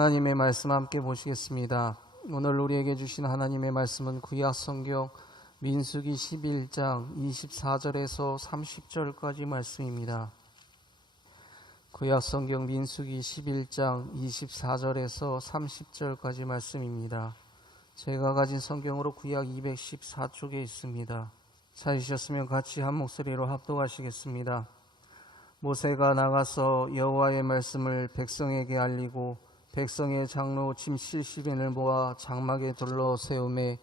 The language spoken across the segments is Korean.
하나님의 말씀 함께 보시겠습니다. 오늘 우리에게 주신 하나님의 말씀은 구약 성경 민수기 11장 24절에서 30절까지 말씀입니다. 구약 성경 민수기 11장 24절에서 30절까지 말씀입니다. 제가 가진 성경으로 구약 214쪽에 있습니다. 찾으셨으면 같이 한 목소리로 합독하시겠습니다. 모세가 나가서 여호와의 말씀을 백성에게 알리고 백성의 장로 짐 70인을 모아 장막에 둘러 세우매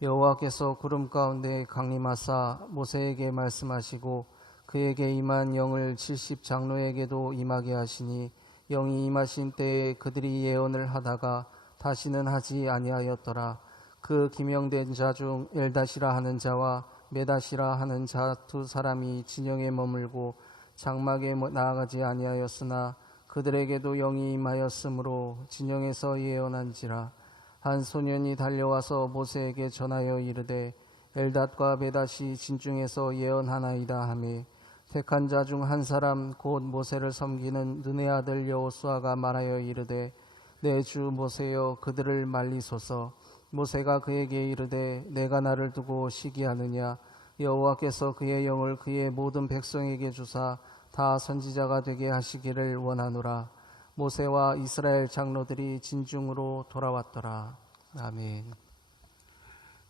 여호와께서 구름 가운데 강림하사 모세에게 말씀하시고 그에게 임한 영을 70 장로에게도 임하게 하시니 영이 임하신 때에 그들이 예언을 하다가 다시는 하지 아니하였더라. 그 기명된 자 중 엘닷이라 하는 자와 메닷이라 하는 자 두 사람이 진영에 머물고 장막에 나아가지 아니하였으나 그들에게도 영이 임하였으므로 진영에서 예언한지라. 한 소년이 달려와서 모세에게 전하여 이르되 엘닷과 메닷이 진중에서 예언하나이다 하매 택한 자 중 한 사람 곧 모세를 섬기는 눈의 아들 여호수아가 말하여 이르되 내 주 모세여 그들을 말리소서. 모세가 그에게 이르되 내가 나를 두고 시기하느냐. 여호와께서 그의 영을 그의 모든 백성에게 주사 다 선지자가 되게 하시기를 원하노라. 모세와 이스라엘 장로들이 진중으로 돌아왔더라. 아멘.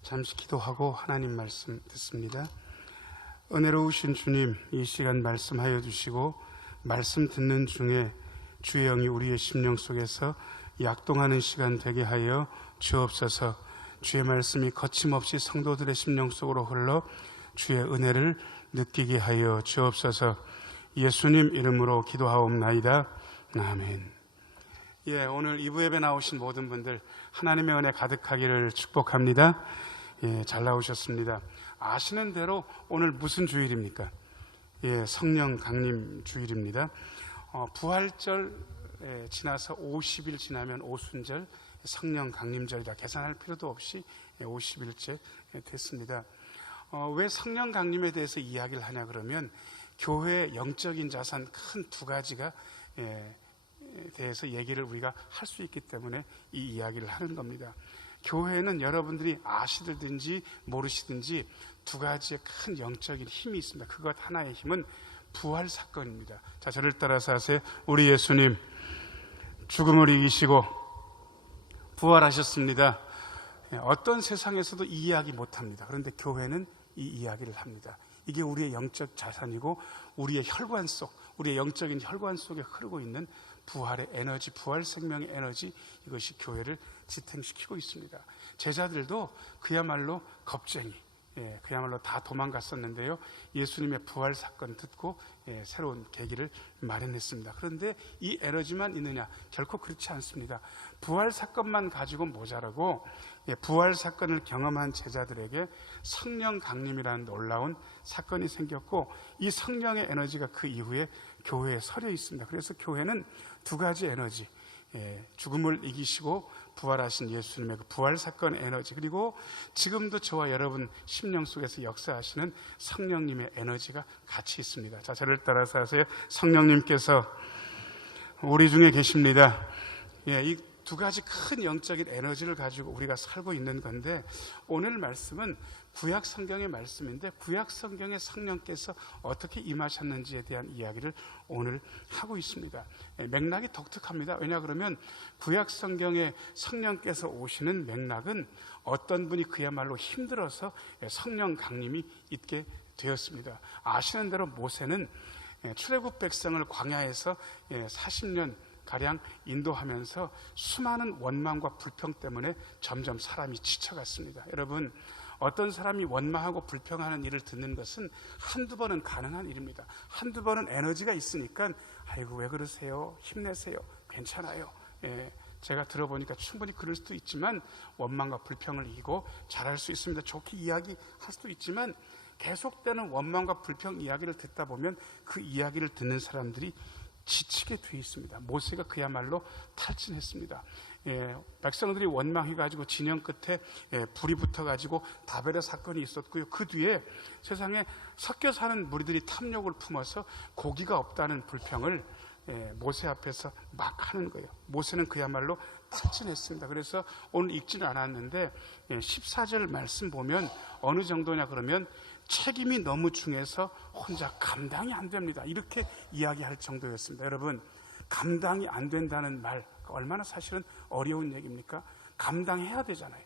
잠시 기도하고 하나님 말씀 듣습니다. 은혜로우신 주님, 이 시간 말씀하여 주시고 말씀 듣는 중에 주의 영이 우리의 심령 속에서 약동하는 시간 되게 하여 주옵소서. 주의 말씀이 거침없이 성도들의 심령 속으로 흘러 주의 은혜를 느끼게 하여 주옵소서. 예수님 이름으로 기도하옵나이다. 아멘. 오늘 2부 예배 나오신 모든 분들 하나님의 은혜 가득하기를 축복합니다. 잘 나오셨습니다. 아시는 대로 오늘 무슨 주일입니까? 성령 강림 주일입니다. 부활절 지나서 50일 지나면 오순절 성령 강림절이다. 계산할 필요도 없이 50일째 됐습니다. 왜 성령 강림에 대해서 이야기를 하냐 그러면 교회의 영적인 자산 큰 두 가지가 대해서 얘기를 우리가 할 수 있기 때문에 이 이야기를 하는 겁니다. 교회는 여러분들이 아시든지 모르시든지 두 가지의 큰 영적인 힘이 있습니다. 그것 하나의 힘은 부활 사건입니다. 자, 저를 따라서 하세요. 우리 예수님 죽음을 이기시고 부활하셨습니다. 어떤 세상에서도 이 이야기 못합니다. 그런데 교회는 이 이야기를 합니다. 이게 우리의 영적 자산이고 우리의 혈관 속, 우리의 영적인 혈관 속에 흐르고 있는 부활의 에너지, 부활 생명의 에너지, 이것이 교회를 지탱시키고 있습니다. 제자들도 그야말로 겁쟁이, 그야말로 다 도망갔었는데요. 예수님의 부활 사건 듣고 새로운 계기를 마련했습니다. 그런데 이 에너지만 있느냐? 결코 그렇지 않습니다. 부활 사건만 가지고 모자라고 부활 사건을 경험한 제자들에게 성령 강림이라는 놀라운 사건이 생겼고 이 성령의 에너지가 그 이후에 교회에 서려 있습니다. 그래서 교회는 두 가지 에너지, 죽음을 이기시고 부활하신 예수님의 그 부활 사건의 에너지, 그리고 지금도 저와 여러분 심령 속에서 역사하시는 성령님의 에너지가 같이 있습니다. 자, 저를 따라서 하세요. 성령님께서 우리 중에 계십니다. 이 두 가지 큰 영적인 에너지를 가지고 우리가 살고 있는 건데, 오늘 말씀은 구약 성경의 말씀인데 구약 성경의 성령께서 어떻게 임하셨는지에 대한 이야기를 오늘 하고 있습니다. 맥락이 독특합니다. 왜냐 그러면 구약 성경의 성령께서 오시는 맥락은 어떤 분이 그야말로 힘들어서 성령 강림이 있게 되었습니다. 아시는 대로 모세는 출애굽 백성을 광야에서 40년 가량 인도하면서 수많은 원망과 불평 때문에 점점 사람이 지쳐갔습니다. 여러분, 어떤 사람이 원망하고 불평하는 일을 듣는 것은 한두 번은 가능한 일입니다. 한두 번은 에너지가 있으니까 아이고 왜 그러세요? 힘내세요. 괜찮아요. 제가 들어보니까 충분히 그럴 수도 있지만 원망과 불평을 이기고 잘할 수 있습니다. 좋게 이야기할 수도 있지만 계속되는 원망과 불평 이야기를 듣다 보면 그 이야기를 듣는 사람들이 지치게 되어 있습니다. 모세가 그야말로 탈진했습니다. 백성들이 원망해가지고 진영 끝에 불이 붙어가지고 다베라 사건이 있었고요. 그 뒤에 세상에 섞여 사는 무리들이 탐욕을 품어서 고기가 없다는 불평을 모세 앞에서 막 하는 거예요. 모세는 그야말로 탈진했습니다. 그래서 오늘 읽지는 않았는데 14절 말씀 보면 어느 정도냐 그러면 책임이 너무 중해서 혼자 감당이 안 됩니다. 이렇게 이야기할 정도였습니다. 여러분, 감당이 안 된다는 말 얼마나 사실은 어려운 얘기입니까? 감당해야 되잖아요.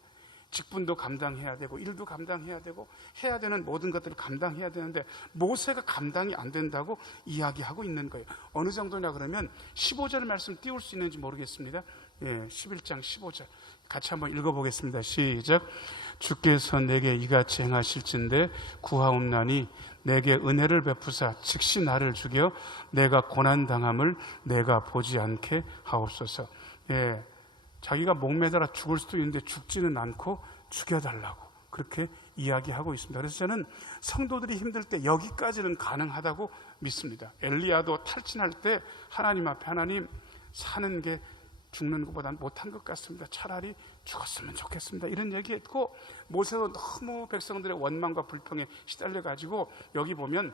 직분도 감당해야 되고 일도 감당해야 되고 해야 되는 모든 것들을 감당해야 되는데 모세가 감당이 안 된다고 이야기하고 있는 거예요. 어느 정도냐 그러면 15절 말씀 띄울 수 있는지 모르겠습니다. 11장 15절 같이 한번 읽어보겠습니다. 시작. 주께서 내게 이같이 행하실진대 구하옵나니 내게 은혜를 베푸사 즉시 나를 죽여 내가 고난당함을 내가 보지 않게 하옵소서. 자기가 목매달아 죽을 수도 있는데 죽지는 않고 죽여달라고 그렇게 이야기하고 있습니다. 그래서 저는 성도들이 힘들 때 여기까지는 가능하다고 믿습니다. 엘리야도 탈진할 때 하나님 앞에 하나님, 사는 게 죽는 것보다 못한 것 같습니다. 차라리 죽었으면 좋겠습니다. 이런 얘기했고, 모세도 너무 백성들의 원망과 불평에 시달려가지고 여기 보면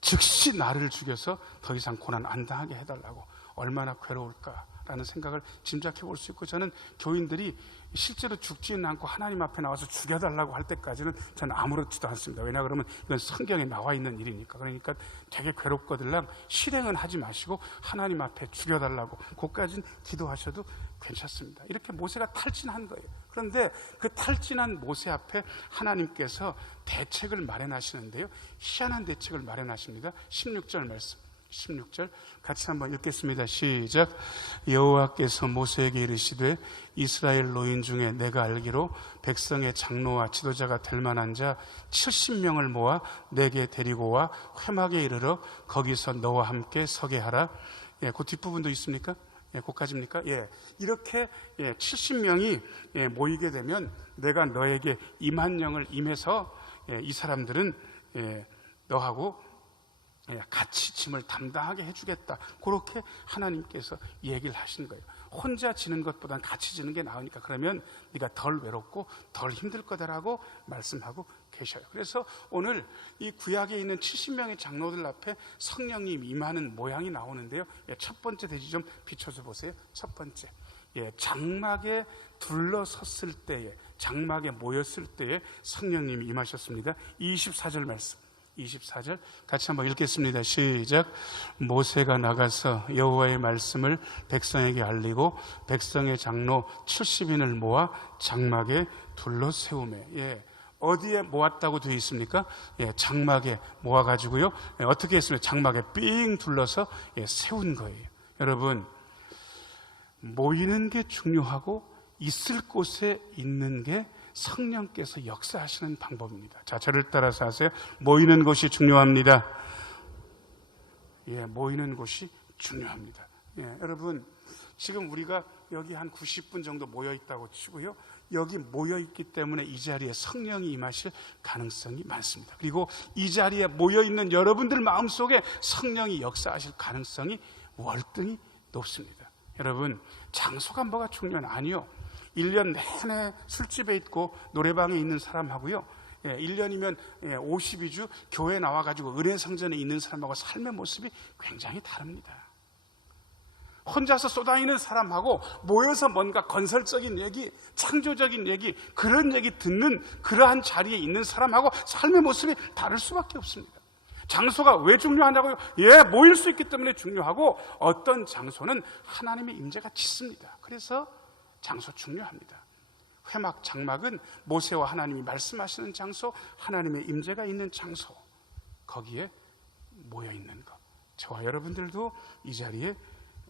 즉시 나를 죽여서 더 이상 고난 안 당하게 해달라고, 얼마나 괴로울까라는 생각을 짐작해 볼 수 있고, 저는 교인들이 실제로 죽지는 않고 하나님 앞에 나와서 죽여달라고 할 때까지는 저는 아무렇지도 않습니다. 왜냐 그러면 이건 성경에 나와 있는 일이니까. 그러니까 되게 괴롭거들랑 실행은 하지 마시고 하나님 앞에 죽여달라고 그까지는 기도하셔도 괜찮습니다. 이렇게 모세가 탈진한 거예요. 그런데 그 탈진한 모세 앞에 하나님께서 대책을 마련하시는데요, 희한한 대책을 마련하십니다. 16절 말씀, 16절 같이 한번 읽겠습니다. 시작. 여호와께서 모세에게 이르시되 이스라엘 노인 중에 내가 알기로 백성의 장로와 지도자가 될 만한 자 70명을 모아 내게 데리고 와 회막에 이르러 거기서 너와 함께 서게 하라. 그 뒷부분도 있습니까? 거기까지입니까? 이렇게 70명이 모이게 되면 내가 너에게 임한 영을 임해서 이 사람들은 너하고 같이 짐을 담당하게 해주겠다. 그렇게 하나님께서 얘기를 하신 거예요. 혼자 지는 것보다는 같이 지는 게 나으니까 그러면 네가 덜 외롭고 덜 힘들 거다라고 말씀하고 계셔요. 그래서 오늘 이 구약에 있는 70명의 장로들 앞에 성령님 임하는 모양이 나오는데요, 첫 번째 대지 좀 비춰서 보세요. 첫 번째, 장막에 둘러섰을 때에, 장막에 모였을 때에 성령님이 임하셨습니다. 24절 말씀, 24절 같이 한번 읽겠습니다. 시작. 모세가 나가서 여호와의 말씀을 백성에게 알리고 백성의 장로 70인을 모아 장막에 둘러 세우매. 어디에 모았다고 되어 있습니까? 장막에 모아가지고요, 어떻게 했습니까? 장막에 삥 둘러서 세운 거예요. 여러분, 모이는 게 중요하고 있을 곳에 있는 게 성령께서 역사하시는 방법입니다. 자, 저를 따라서 하세요. 모이는 곳이 중요합니다. 모이는 곳이 중요합니다. 여러분, 지금 우리가 여기 한 90분 정도 모여 있다고 치고요, 여기 모여 있기 때문에 이 자리에 성령이 임하실 가능성이 많습니다. 그리고 이 자리에 모여 있는 여러분들 마음속에 성령이 역사하실 가능성이 월등히 높습니다. 여러분, 장소가 뭐가 중요한 아니요. 1년 내내 술집에 있고 노래방에 있는 사람하고요, 1년이면 52주 교회 나와가지고 은혜성전에 있는 사람하고 삶의 모습이 굉장히 다릅니다. 혼자서 쏘다니는 사람하고 모여서 뭔가 건설적인 얘기, 창조적인 얘기, 그런 얘기 듣는 그러한 자리에 있는 사람하고 삶의 모습이 다를 수밖에 없습니다. 장소가 왜 중요하냐고요? 모일 수 있기 때문에 중요하고, 어떤 장소는 하나님의 임재가 짙습니다. 그래서 장소 중요합니다. 회막, 장막은 모세와 하나님이 말씀하시는 장소, 하나님의 임재가 있는 장소, 거기에 모여 있는 것. 저와 여러분들도 이 자리에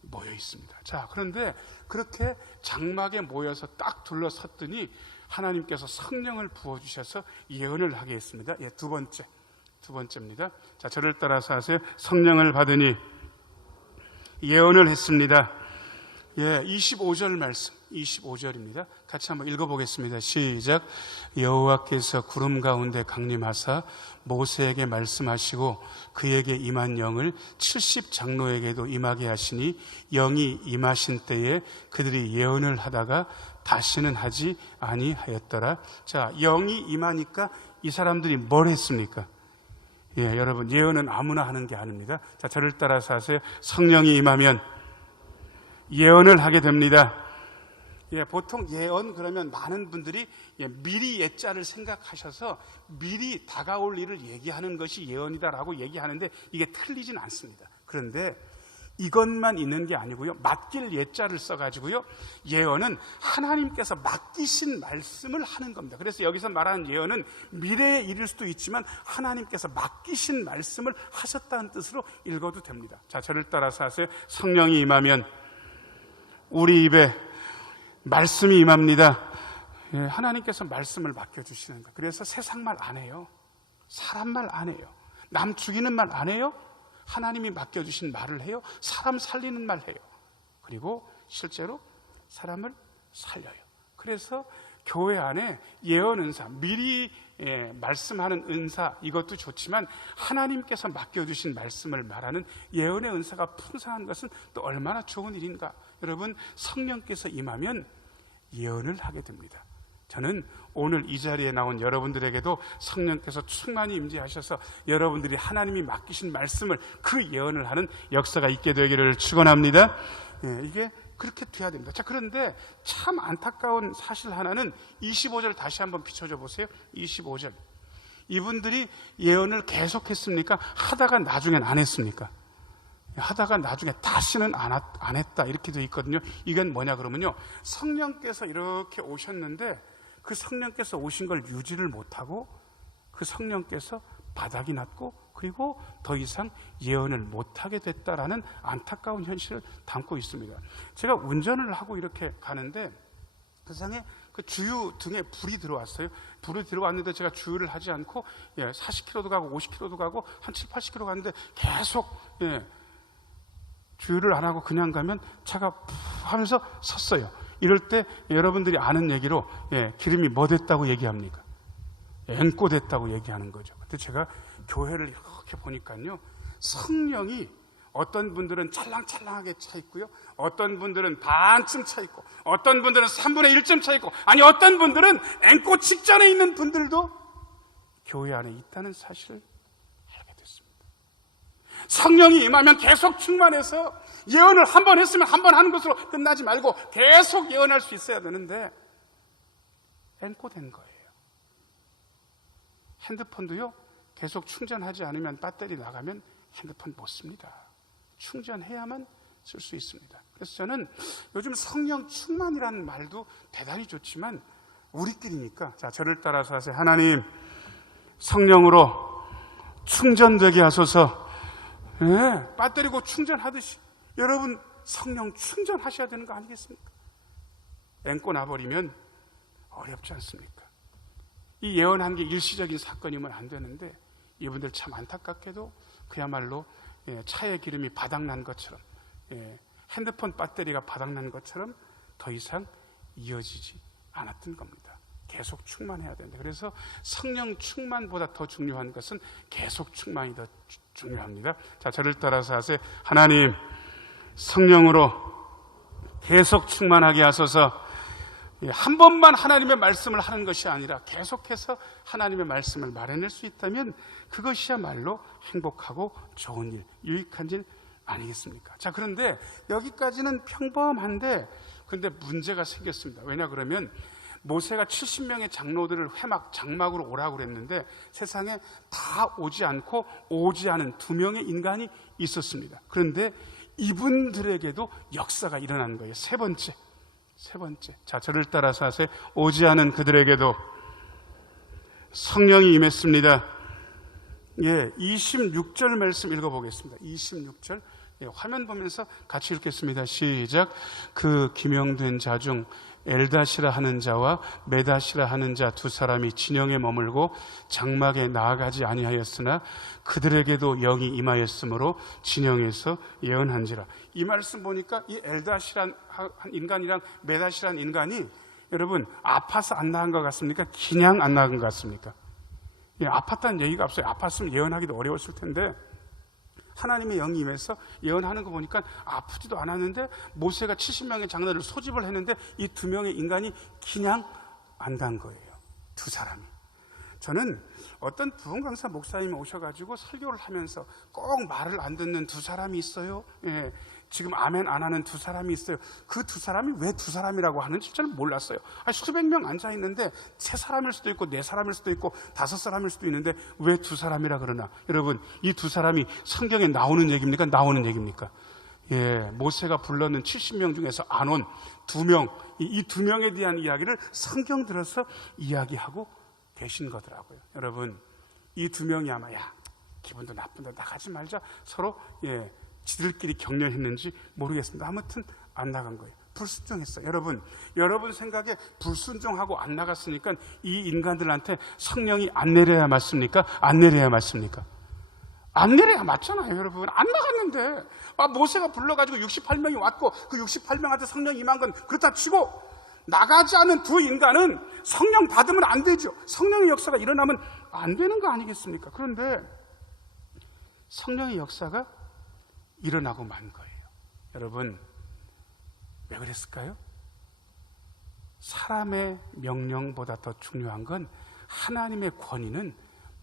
모여 있습니다. 자, 그런데 그렇게 장막에 모여서 딱 둘러섰더니 하나님께서 성령을 부어주셔서 예언을 하게 했습니다. 두 번째입니다. 자, 저를 따라서 하세요. 성령을 받으니 예언을 했습니다. 25절 말씀, 25절입니다. 같이 한번 읽어보겠습니다. 시작. 여호와께서 구름 가운데 강림하사 모세에게 말씀하시고 그에게 임한 영을 70장로에게도 임하게 하시니 영이 임하신 때에 그들이 예언을 하다가 다시는 하지 아니하였더라. 자, 영이 임하니까 이 사람들이 뭘 했습니까? 예, 여러분, 예언은 아무나 하는 게 아닙니다. 자, 저를 따라서 하세요. 성령이 임하면 예언을 하게 됩니다. 예, 보통 예언 그러면 많은 분들이 미리 예자를 생각하셔서 미리 다가올 일을 얘기하는 것이 예언이다라고 얘기하는데 이게 틀리진 않습니다. 그런데 이것만 있는 게 아니고요, 맡길 예자를 써가지고요, 예언은 하나님께서 맡기신 말씀을 하는 겁니다. 그래서 여기서 말하는 예언은 미래에 이를 수도 있지만 하나님께서 맡기신 말씀을 하셨다는 뜻으로 읽어도 됩니다. 자, 저를 따라서 하세요. 성령이 임하면 우리 입에 말씀이 임합니다. 예, 하나님께서 말씀을 맡겨주시는 거예요. 그래서 세상 말 안 해요. 사람 말 안 해요. 남 죽이는 말 안 해요. 하나님이 맡겨주신 말을 해요. 사람 살리는 말 해요. 그리고 실제로 사람을 살려요. 그래서 교회 안에 예언 은사, 미리 말씀하는 은사, 이것도 좋지만 하나님께서 맡겨주신 말씀을 말하는 예언의 은사가 풍성한 것은 또 얼마나 좋은 일인가. 여러분, 성령께서 임하면 예언을 하게 됩니다. 저는 오늘 이 자리에 나온 여러분들에게도 성령께서 충만히 임재하셔서 여러분들이 하나님이 맡기신 말씀을, 그 예언을 하는 역사가 있게 되기를 축원합니다. 이게 그렇게 돼야 됩니다. 자, 그런데 참 안타까운 사실 하나는 25절 다시 한번 비춰줘 보세요. 25절. 이분들이 예언을 계속했습니까? 하다가 나중엔 안 했습니까? 하다가 나중에 다시는 안 했다, 이렇게 되어 있거든요. 이건 뭐냐 그러면요, 성령께서 이렇게 오셨는데 그 성령께서 오신 걸 유지를 못하고 그 성령께서 바닥이 났고 그리고 더 이상 예언을 못하게 됐다라는 안타까운 현실을 담고 있습니다. 제가 운전을 하고 이렇게 가는데 세상에 그 주유 등에 불이 들어왔어요. 불이 들어왔는데 제가 주유를 하지 않고 40km도 가고 50km도 가고 한 7, 80km 갔는데 계속 주유를 안 하고 그냥 가면 차가 푸 하면서 섰어요. 이럴 때 여러분들이 아는 얘기로 기름이 뭐 됐다고 얘기합니까? 앵꼬 됐다고 얘기하는 거죠. 근데 제가 교회를 이렇게 보니까요, 성령이 어떤 분들은 찰랑찰랑하게 차 있고요, 어떤 분들은 반쯤 차 있고, 어떤 분들은 3분의 1쯤 차 있고, 아니 어떤 분들은 앵꼬 직전에 있는 분들도 교회 안에 있다는 사실을 알게 됐습니다. 성령이 임하면 계속 충만해서 예언을 한 번 했으면 한 번 하는 것으로 끝나지 말고 계속 예언할 수 있어야 되는데 앵꼬된 거예요. 핸드폰도요, 계속 충전하지 않으면 배터리 나가면 핸드폰 못 씁니다. 충전해야만 쓸 수 있습니다. 그래서 저는 요즘 성령 충만이라는 말도 대단히 좋지만 우리끼리니까, 자, 저를 따라서 하세요. 하나님, 성령으로 충전되게 하소서. 배터리고 충전하듯이 여러분 성령 충전하셔야 되는 거 아니겠습니까? 앵꼬 나버리면 어렵지 않습니까? 이 예언한 게 일시적인 사건이면 안 되는데 이분들 참 안타깝게도 그야말로 차의 기름이 바닥난 것처럼, 핸드폰 배터리가 바닥난 것처럼 더 이상 이어지지 않았던 겁니다. 계속 충만해야 되는데, 그래서 성령 충만보다 더 중요한 것은 계속 충만이 더 중요합니다. 자, 저를 따라서 하세요. 하나님, 성령으로 계속 충만하게 하소서. 한 번만 하나님의 말씀을 하는 것이 아니라 계속해서 하나님의 말씀을 말해낼 수 있다면 그것이야말로 행복하고 좋은 일, 유익한 일 아니겠습니까? 자, 그런데 여기까지는 평범한데 그런데 문제가 생겼습니다. 왜냐 그러면 모세가 70명의 장로들을 장막으로 오라고 그랬는데 세상에 다 오지 않고 오지 않은 2명의 인간이 있었습니다. 그런데 이분들에게도 역사가 일어난 거예요. 세 번째. 자, 저를 따라서 하세요. 오지 않은 그들에게도 성령이 임했습니다. 26절 말씀 읽어보겠습니다. 26절. 화면 보면서 같이 읽겠습니다. 시작. 그 기명된 자 중 엘다시라 하는 자와 메다시라 하는 자 2사람이 진영에 머물고 장막에 나아가지 아니하였으나 그들에게도 영이 임하였으므로 진영에서 예언한지라. 이 말씀 보니까 이 엘다시란 인간이랑 메다시란 인간이 여러분 아파서 안 나간 것 같습니까? 그냥 안 나간 것 같습니까? 아팠다는 얘기가 없어요. 아팠으면 예언하기도 어려웠을 텐데 하나님의 영이 임해서 예언하는 거 보니까 아프지도 않았는데 모세가 70명의 장로를 소집을 했는데 이 2명의 인간이 그냥 안 간 거예요. 2사람이. 저는 어떤 부흥 강사 목사님이 오셔가지고 설교를 하면서 꼭 말을 안 듣는 두 사람이 있어요. 예, 지금 아멘 안 하는 두 사람이 있어요. 그 두 사람이 왜 두 사람이라고 하는지 잘 몰랐어요. 수백 명 앉아 있는데 세 사람일 수도 있고 네 사람일 수도 있고 다섯 사람일 수도 있는데 왜 두 사람이라 그러나? 여러분, 이 두 사람이 성경에 나오는 얘기입니까? 나오는 얘기입니까? 예, 모세가 불렀는 70명 중에서 안 온 두 명, 이 두 명에 대한 이야기를 성경 들어서 이야기하고 계신 거더라고요. 여러분, 이 두 명이 아마 야, 기분도 나쁜데 나가지 말자 서로 지들끼리 격려했는지 모르겠습니다. 아무튼 안 나간 거예요. 불순종했어요. 여러분 생각에 불순종하고 안 나갔으니까 이 인간들한테 성령이 안 내려야 맞습니까? 안 내려야 맞습니까? 안 내려야 맞잖아요, 여러분. 안 나갔는데 모세가 불러가지고 68명이 왔고 그 68명한테 성령 임한 건 그렇다 치고 나가지 않은 두 인간은 성령 받으면 안 되죠. 성령의 역사가 일어나면 안 되는 거 아니겠습니까? 그런데 성령의 역사가 일어나고 만 거예요. 여러분, 왜 그랬을까요? 사람의 명령보다 더 중요한 건 하나님의 권위는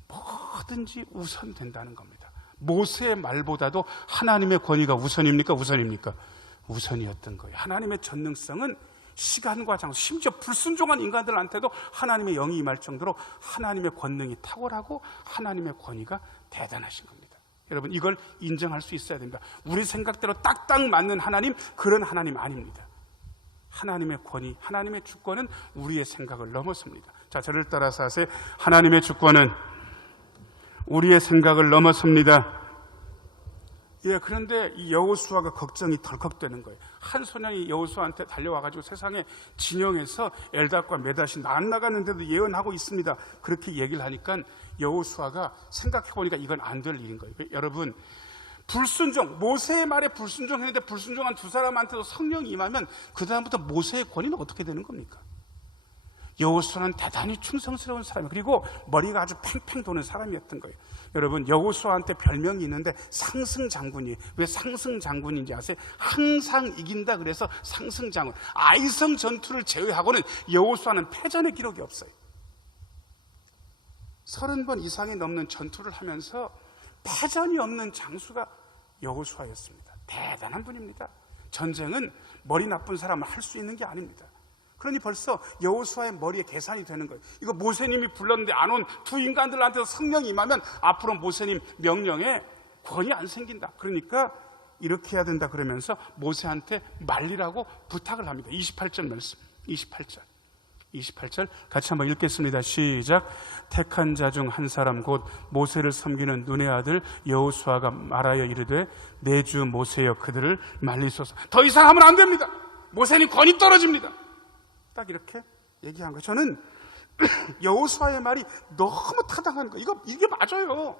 뭐든지 우선된다는 겁니다. 모세의 말보다도 하나님의 권위가 우선입니까? 우선입니까? 우선이었던 거예요. 하나님의 전능성은 시간과 장소, 심지어 불순종한 인간들한테도 하나님의 영이 임할 정도로 하나님의 권능이 탁월하고 하나님의 권위가 대단하신 겁니다. 여러분, 이걸 인정할 수 있어야 됩니다. 우리 생각대로 딱딱 맞는 하나님, 그런 하나님 아닙니다. 하나님의 권위, 하나님의 주권은 우리의 생각을 넘어섭니다. 자, 저를 따라서 하세요. 하나님의 주권은 우리의 생각을 넘어섭니다. 예, 그런데 이 여호수아가 걱정이 덜컥되는 거예요. 한 소년이 여호수아한테 달려와가지고 세상에 진영에서 엘닷과 메닷이 안 나가는데도 예언하고 있습니다. 그렇게 얘기를 하니까 여호수아가 생각해보니까 이건 안 될 일인 거예요. 여러분, 불순종, 모세의 말에 불순종했는데 불순종한 두 사람한테도 성령이 임하면 그 다음부터 모세의 권위는 어떻게 되는 겁니까? 여호수아는 대단히 충성스러운 사람이에요. 그리고 머리가 아주 팽팽 도는 사람이었던 거예요. 여러분, 여호수아한테 별명이 있는데 상승장군이에요. 왜 상승장군인지 아세요? 항상 이긴다 그래서 상승장군. 아이성 전투를 제외하고는 여호수아는 패전의 기록이 없어요. 30번 이상이 넘는 전투를 하면서 패전이 없는 장수가 여호수아였습니다. 대단한 분입니다. 전쟁은 머리 나쁜 사람은 할 수 있는 게 아닙니다. 그러니 벌써 여호수아의 머리에 계산이 되는 거예요. 이거 모세님이 불렀는데 안 온 두 인간들한테도 성령이 임하면 앞으로 모세님 명령에 권위 안 생긴다. 그러니까 이렇게 해야 된다 그러면서 모세한테 말리라고 부탁을 합니다. 28절 말씀, 28절 같이 한번 읽겠습니다. 시작. 택한 자 중 한 사람 곧 모세를 섬기는 눈의 아들 여호수아가 말하여 이르되 내 주 모세여 그들을 말리소서. 더 이상 하면 안 됩니다. 모세님 권위 떨어집니다. 딱 이렇게 얘기한 거예요. 저는 여호수아의 말이 너무 타당한 거예요. 이게 맞아요.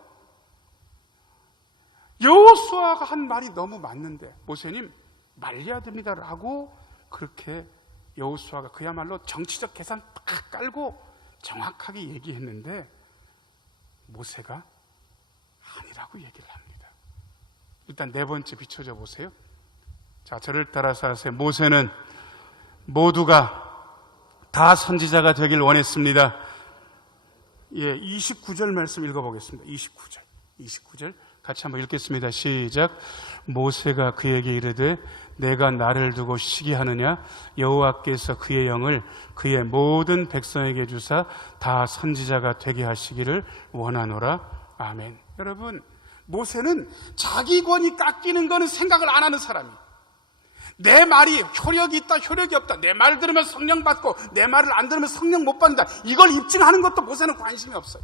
여호수아가 한 말이 너무 맞는데 모세님 말려야 됩니다라고 그렇게 여호수아가 그야말로 정치적 계산 팍 깔고 정확하게 얘기했는데 모세가 아니라고 얘기를 합니다. 일단 네 번째 비춰줘 보세요. 자, 저를 따라서 하세요. 모세는 모두가 다 선지자가 되길 원했습니다. 예, 29절 말씀 읽어보겠습니다. 29절 같이 한번 읽겠습니다. 시작. 모세가 그에게 이르되 내가 나를 두고 시기하느냐? 여호와께서 그의 영을 그의 모든 백성에게 주사 다 선지자가 되게 하시기를 원하노라. 아멘. 여러분, 모세는 자기 권위 깎이는 거는 생각을 안 하는 사람이에요. 내 말이 효력이 있다, 효력이 없다. 내 말 들으면 성령 받고 내 말을 안 들으면 성령 못 받는다. 이걸 입증하는 것도 모세는 관심이 없어요.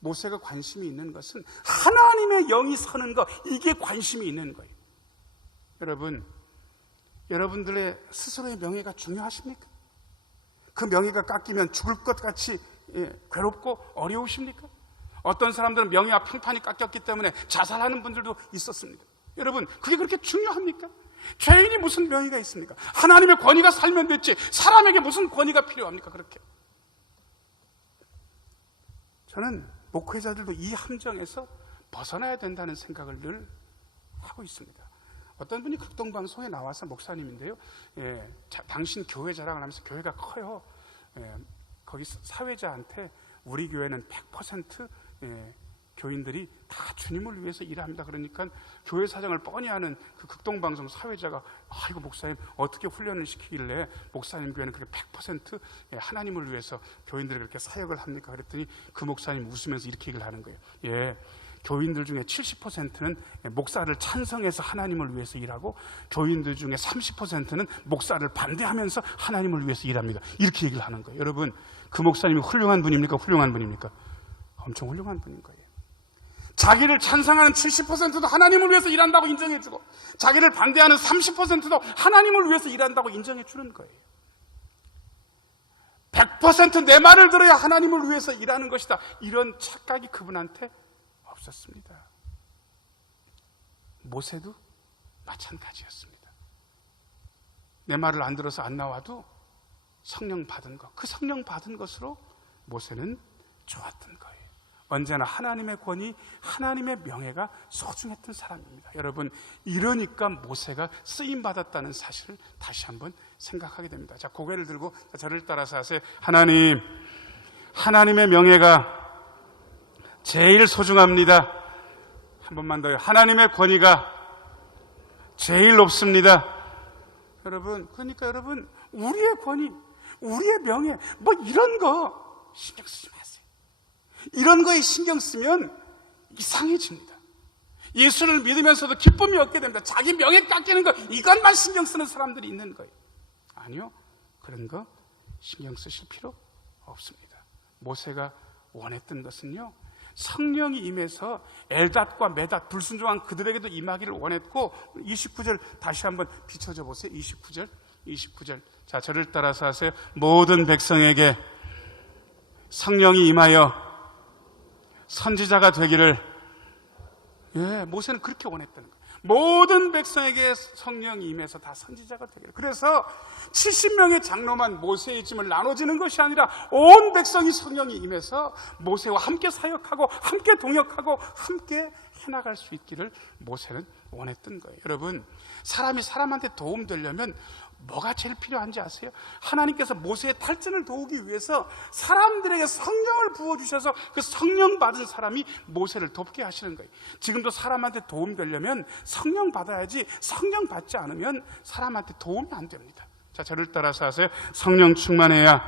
모세가 관심이 있는 것은 하나님의 영이 서는 것, 이게 관심이 있는 거예요. 여러분, 여러분들의 스스로의 명예가 중요하십니까? 그 명예가 깎이면 죽을 것 같이 괴롭고 어려우십니까? 어떤 사람들은 명예와 평판이 깎였기 때문에 자살하는 분들도 있었습니다. 여러분, 그게 그렇게 중요합니까? 죄인이 무슨 명예가 있습니까? 하나님의 권위가 살면 됐지 사람에게 무슨 권위가 필요합니까? 그렇게 저는 목회자들도 이 함정에서 벗어나야 된다는 생각을 늘 하고 있습니다. 어떤 분이 극동방송에 나와서 목사님인데요, 당신 교회 자랑을 하면서 교회가 커요. 거기 사회자한테 우리 교회는 100% 교인들이 다 주님을 위해서 일합니다. 그러니까 교회 사정을 뻔히 아는 그 극동방송 사회자가 아이고 목사님 어떻게 훈련을 시키길래 목사님 교회는 그렇게 100% 하나님을 위해서 교인들이 그렇게 사역을 합니까? 그랬더니 그 목사님 웃으면서 이렇게 얘기를 하는 거예요. 예, 교인들 중에 70%는 목사를 찬성해서 하나님을 위해서 일하고 교인들 중에 30%는 목사를 반대하면서 하나님을 위해서 일합니다. 이렇게 얘기를 하는 거예요. 여러분, 그 목사님이 훌륭한 분입니까? 훌륭한 분입니까? 엄청 훌륭한 분인 거예요. 자기를 찬성하는 70%도 하나님을 위해서 일한다고 인정해주고 자기를 반대하는 30%도 하나님을 위해서 일한다고 인정해주는 거예요. 100% 내 말을 들어야 하나님을 위해서 일하는 것이다. 이런 착각이 그분한테 없었습니다. 모세도 마찬가지였습니다. 내 말을 안 들어서 안 나와도 성령 받은 것, 그 성령 받은 것으로 모세는 좋았던 거예요. 언제나 하나님의 권위, 하나님의 명예가 소중했던 사람입니다. 여러분, 이러니까 모세가 쓰임받았다는 사실을 다시 한번 생각하게 됩니다. 자, 고개를 들고 저를 따라서 하세요. 하나님, 하나님의 명예가 제일 소중합니다. 한 번만 더요. 하나님의 권위가 제일 높습니다. 여러분, 그러니까 여러분, 우리의 권위, 우리의 명예, 뭐 이런 거 신경 쓰지 마세요. 이런 거에 신경 쓰면 이상해집니다. 예수를 믿으면서도 기쁨이 없게 됩니다. 자기 명예 깎이는 거, 이것만 신경 쓰는 사람들이 있는 거예요. 아니요, 그런 거 신경 쓰실 필요 없습니다. 모세가 원했던 것은요, 성령이 임해서 엘닷과 메닷 불순종한 그들에게도 임하기를 원했고, 29절 다시 한번 비춰줘 보세요. 29절. 자, 저를 따라서 하세요. 모든 백성에게 성령이 임하여 선지자가 되기를. 예, 모세는 그렇게 원했다는 거예요. 모든 백성에게 성령이 임해서 다 선지자가 되기를. 그래서 70명의 장로만 모세의 짐을 나눠지는 것이 아니라 온 백성이 성령이 임해서 모세와 함께 사역하고 함께 동역하고 함께 해나갈 수 있기를 모세는 원했던 거예요. 여러분, 사람이 사람한테 도움되려면 뭐가 제일 필요한지 아세요? 하나님께서 모세의 탈진을 도우기 위해서 사람들에게 성령을 부어주셔서 그 성령 받은 사람이 모세를 돕게 하시는 거예요. 지금도 사람한테 도움되려면 성령 받아야지, 성령 받지 않으면 사람한테 도움이 안 됩니다. 자, 저를 따라서 하세요. 성령 충만해야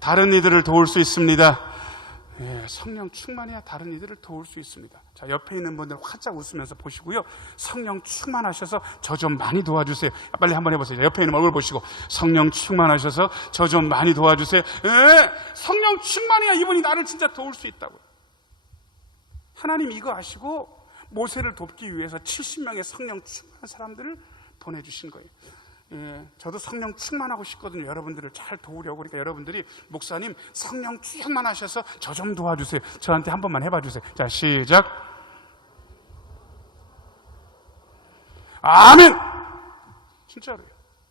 다른 이들을 도울 수 있습니다. 예, 성령 충만해야 다른 이들을 도울 수 있습니다. 자, 옆에 있는 분들 활짝 웃으면서 보시고요. 성령 충만하셔서 저 좀 많이 도와주세요. 빨리 한번 해보세요. 옆에 있는 얼굴 보시고 성령 충만하셔서 저 좀 많이 도와주세요. 예, 성령 충만해야 이분이 나를 진짜 도울 수 있다고요. 하나님 이거 아시고 모세를 돕기 위해서 70명의 성령 충만한 사람들을 보내주신 거예요. 예, 저도 성령 충만하고 싶거든요. 여러분들을 잘 도우려고. 그러니까 여러분들이 목사님 성령 충만하셔서 저 좀 도와주세요. 저한테 한 번만 해봐 주세요. 자, 시작. 아멘. 진짜로요.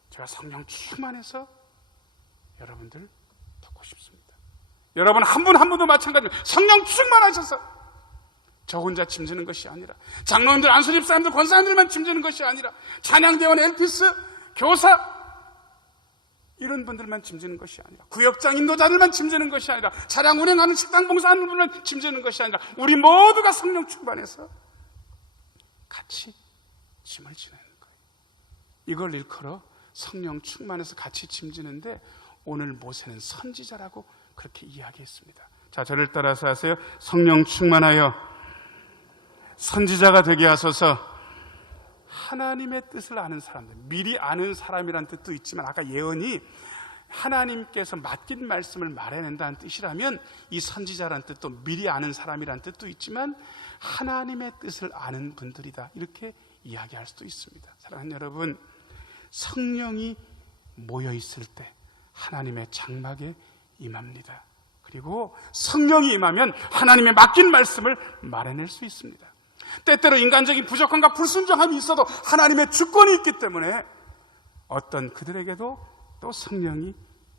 제가 성령 충만해서 여러분들 돕고 싶습니다. 여러분 한 분 한 분도 마찬가지로 성령 충만하셔서 저 혼자 짐지는 것이 아니라, 장로님들, 안수집사님들, 권사님들만 짐지는 것이 아니라, 찬양대원, 엘피스, 교사 이런 분들만 짐지는 것이 아니라, 구역장 인도자들만 짐지는 것이 아니라, 차량 운행하는 식당 봉사하는 분들만 짐지는 것이 아니라, 우리 모두가 성령 충만해서 같이 짐을 지내는 거예요. 이걸 일컬어 성령 충만해서 같이 짐지는데, 오늘 모세는 선지자라고 그렇게 이야기했습니다. 자, 저를 따라서 하세요. 성령 충만하여 선지자가 되게 하소서. 하나님의 뜻을 아는 사람들, 미리 아는 사람이라는 뜻도 있지만, 아까 예언이 하나님께서 맡긴 말씀을 말해낸다는 뜻이라면 이 선지자라는 뜻도 미리 아는 사람이라는 뜻도 있지만 하나님의 뜻을 아는 분들이다, 이렇게 이야기할 수도 있습니다. 사랑하는 여러분, 성령이 모여있을 때 하나님의 장막에 임합니다. 그리고 성령이 임하면 하나님의 맡긴 말씀을 말해낼 수 있습니다. 때때로 인간적인 부족함과 불순종함이 있어도 하나님의 주권이 있기 때문에 어떤 그들에게도 또 성령이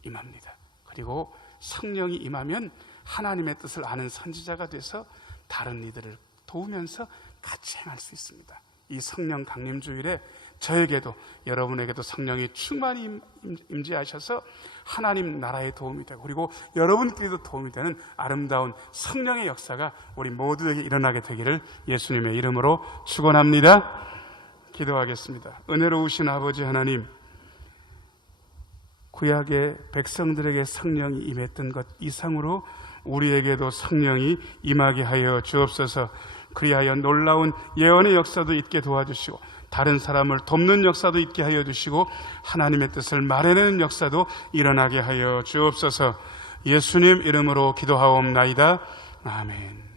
임합니다. 그리고 성령이 임하면 하나님의 뜻을 아는 선지자가 돼서 다른 이들을 도우면서 같이 행할 수 있습니다. 이 성령 강림 주일에 저에게도 여러분에게도 성령이 충만히 임재하셔서 하나님 나라에 도움이 되고 그리고 여러분끼리도 도움이 되는 아름다운 성령의 역사가 우리 모두에게 일어나게 되기를 예수님의 이름으로 축원합니다. 기도하겠습니다. 은혜로우신 아버지 하나님, 구약의 백성들에게 성령이 임했던 것 이상으로 우리에게도 성령이 임하게 하여 주옵소서. 그리하여 놀라운 예언의 역사도 있게 도와주시고 다른 사람을 돕는 역사도 있게 하여 주시고 하나님의 뜻을 말해내는 역사도 일어나게 하여 주옵소서. 예수님 이름으로 기도하옵나이다. 아멘.